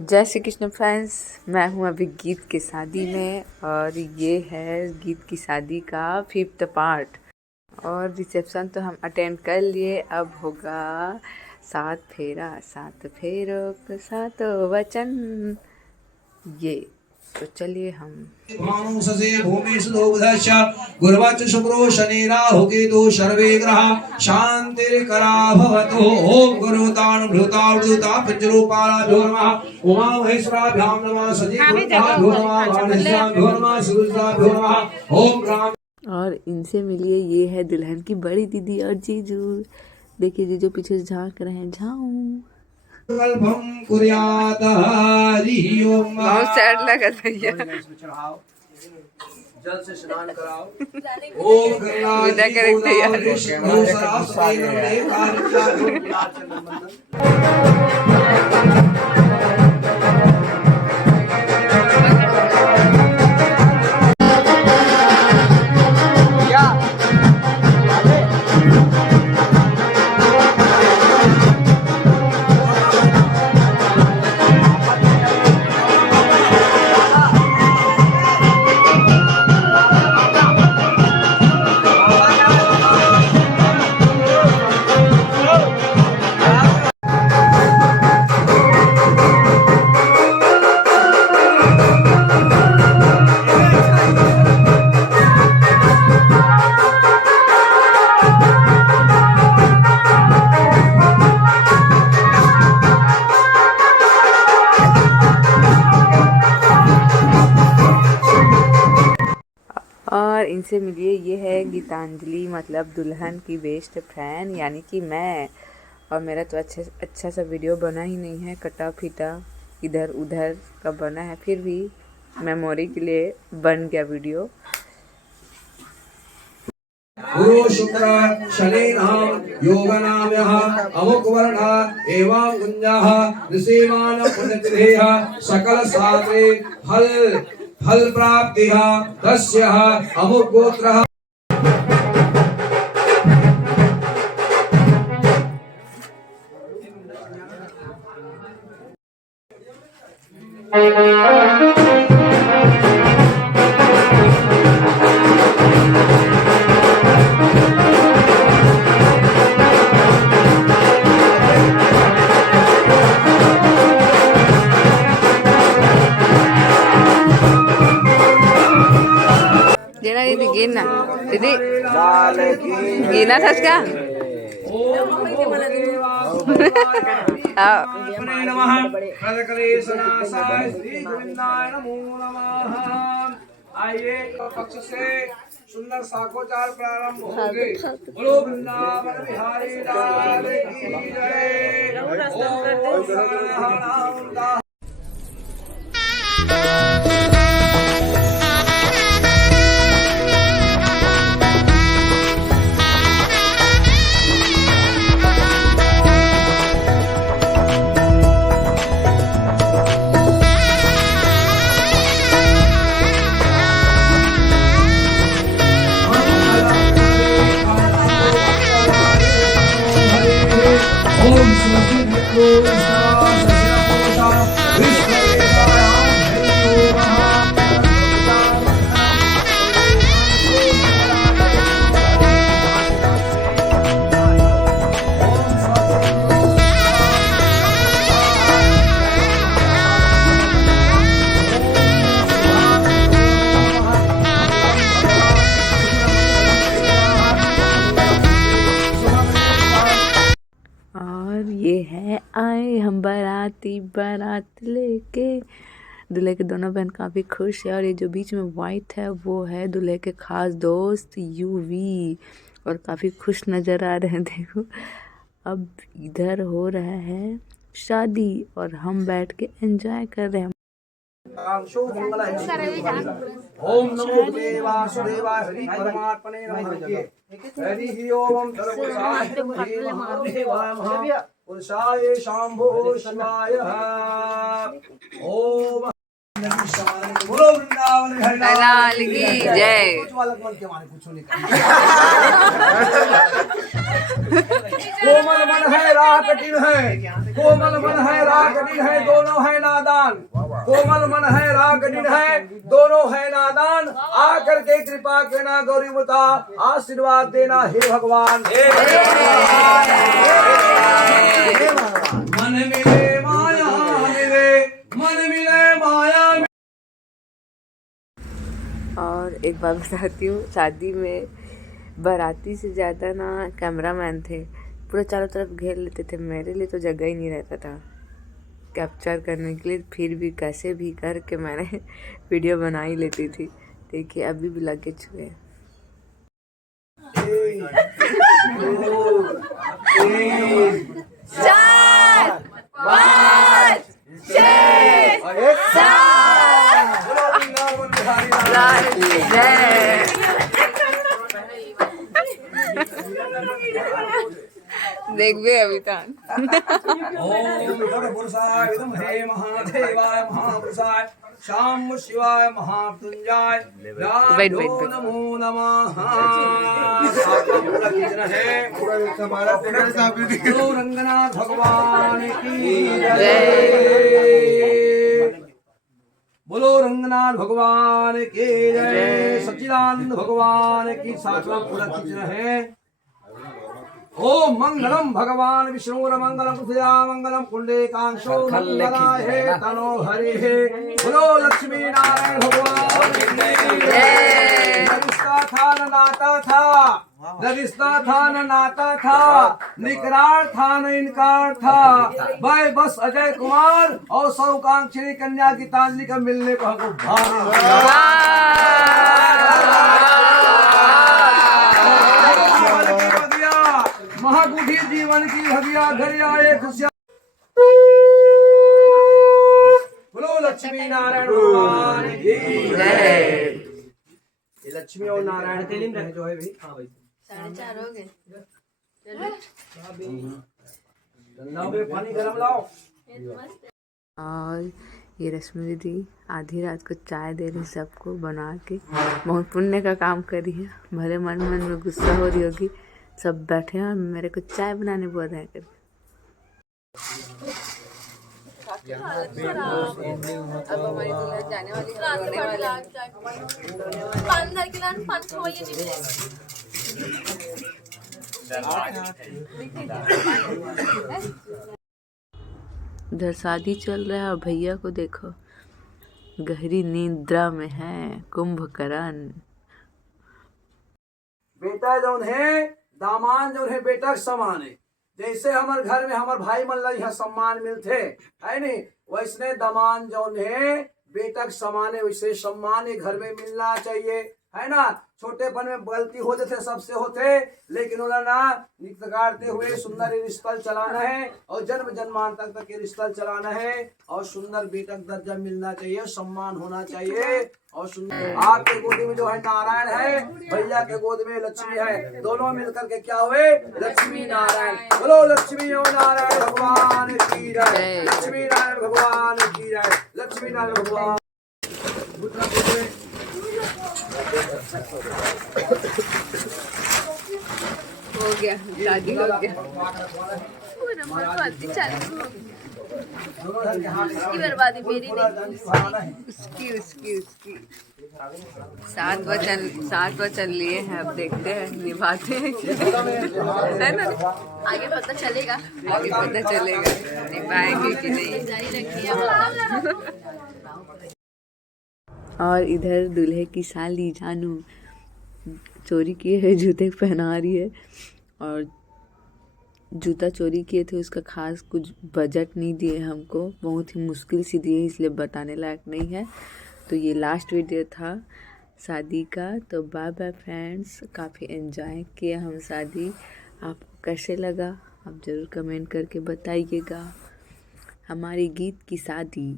जय श्री कृष्ण फ्रेंड्स, मैं हूं अभी गीत की शादी में और ये है गीत की शादी का 5th पार्ट। और रिसेप्शन तो हम अटेंड कर लिए। अब होगा 7 फेरा, 7 फेरों के 7 वचन। ये तो चलिए हम गुरुवाच शुक्रो शनि राहु केतु सर्वे ग्रहा शांतिर्करा भवतु। ओम गुरुतानुभृतावृता पंचरूपाभ्यो नमः। उमा महेश्वराभ्यां नमः। सजीवभ्यो नमः। वाणिज्याभ्यो नमः। सुरुद्राभ्यो नमः। ओम ग्राम। और इनसे मिलिए, ये है दुल्हन की बड़ी दीदी और जीजू। देखिए जीजू पीछे से झांक रहे हैं, झाऊं। बहुत सैड लगा भैया। जल से स्नान कराओ। ओम विदा करे तैयारी। और इनसे मिलिए, ये है गीतांजलि, मतलब दुल्हन की बेस्ट फ्रेंड, यानी कि मैं। और मेरा तो अच्छा सा वीडियो बना ही नहीं है, कटा फीटा इधर उधर का बना है, फिर भी मेमोरी के लिए बन गया वीडियो। गुरु शुक्र शनिनाम योगनाम्यः अमुकवर्णः एवं कुञ्जः निसेवान पुण्यतिथेः सकल सात्रे फल प्राप्तिः तस्यः अमुक गोत्रः। दीदी गिरना, दीदी गिरना था क्या? आइए पक्ष से सुंदर साखोचार प्रारंभ होंगे। बोलो वृंदावन बिहारी लाल की जय। ओम और ये है आए हम बारात लेके। दूल्हे के दोनों बहन काफ़ी खुश है। और ये जो बीच में वाइट है वो है दूल्हे के खास दोस्त यूवी, और काफ़ी खुश नज़र आ रहे हैं। देखो अब इधर हो रहा है शादी और हम बैठ के एंजॉय कर रहे हैं। ओम नमो भगवते वासुदेवाय हरि परमात्मने नमः। हरि ओम सर्वसाय देवाय पुरुषाय शांभो शिवाय। ओम बोलो वृंदावन बिहारी लाल की जय। कुछ बालक मन के मारे कुछ नहीं कोमल मन है राह कठिन है, कोमल मन है राह कठिन है, दोनों है नादान। कोमल मन है राह कठिन है, दोनों है नादान। आकर के कृपा करना गौरी माता, आशीर्वाद देना हे भगवान। मन मिले माया मिले, मन मिले माया। और एक बात बताती हूँ, शादी में बाराती से ज़्यादा ना कैमरामैन थे, पूरा चारों तरफ घेर लेते थे। मेरे लिए तो जगह ही नहीं रहता था कैप्चर करने के लिए, फिर भी कैसे भी करके मैंने वीडियो बना ही लेती थी। देखिए अभी भी लगे छुए। देख भी अभी तक ओम पुरुषाय विदम हे महादेवाय महापुरुषाय शाम शिवाय महामृत्युंजय नमो नमः। रंगनाथ भगवान की जय, बोलो रंगनाथ भगवान की जय, सच्चिदानंद भगवान की सातवां पूरा खींच रहे। ओम मंगलम भगवान विष्णु मंगलम पृथ्व्या मंगलम कुंडे कांशो मंगलाय तनो हरि। बोलो लक्ष्मी नारायण भगवान की जय। रिश्ता था न नाता था, न रिश्ता था न नाता था, निकरार था न इनकार था, भाई बस अजय कुमार और सौकांक्षी कन्या की तांजलि का मिलने को हमको भारी महागुठी जीवन की भगिया घर आए खुशियाँ। बोलो लक्ष्मी नारायण भगवान की जय। ये लक्ष्मी और नारायण के लिंग जो है भाई। हाँ भाई 4:30 हो गए। ठंडा में पानी गरम लाओ। और ये रश्मि दीदी आधी रात को चाय दे रही सबको बना के, बहुत पुण्य का काम करी है। भले मन में गुस्सा हो रही होगी, सब बैठे हैं और मेरे को चाय बनाने बोल रहे हैं। अब हमारी दुल्हन जाने वाली है, रोने वाले हैं। उधर शादी चल रहा है और भैया को देखो गहरी निद्रा में है, कुंभकर्ण। बेटा जो है दामान जो है बेटा के समान है। जैसे हमारे घर में हमारे भाई मन ला यहाँ सम्मान मिलते है नहीं, वैसने दामान जो है बेटा के समान है, वैसे सम्मान घर में मिलना चाहिए है ना। छोटेपन में गलती होते थे, सबसे होते, लेकिन उन्होंने ना नित्य काटते हुए सुंदर रिश्ता चलाना है और जन्म जन्मांतर तक ये रिश्ता चलाना है और सुंदर बेटा का दर्जा मिलना चाहिए, सम्मान होना चाहिए। और सुंदर आपके गोदी में जो है नारायण है, भैया के गोद में लक्ष्मी है, दोनों मिलकर के क्या हुए लक्ष्मी नारायण। बोलो लक्ष्मी और नारायण भगवान की जय, लक्ष्मी नारायण भगवान की जय, लक्ष्मी नारायण भगवान। हो गया शादी हो गया। उसकी बर्बादी मेरी नहीं, उसकी 7 वचन लिए हैं, अब देखते हैं निभाते हैं है ना। आगे पता चलेगा, आगे पता चलेगा निभाएंगे कि नहीं। जारी रखिए। और इधर दूल्हे की साली जानू चोरी किए है जूते पहना रही है, और जूता चोरी किए थे उसका खास कुछ बजट नहीं दिए हमको, बहुत ही मुश्किल से दिए, इसलिए बताने लायक नहीं है। तो ये लास्ट वीडियो था शादी का। तो बाय बाय फ्रेंड्स, काफ़ी एंजॉय किया हम शादी। आपको कैसे लगा आप ज़रूर कमेंट करके बताइएगा। हमारी गीत की शादी।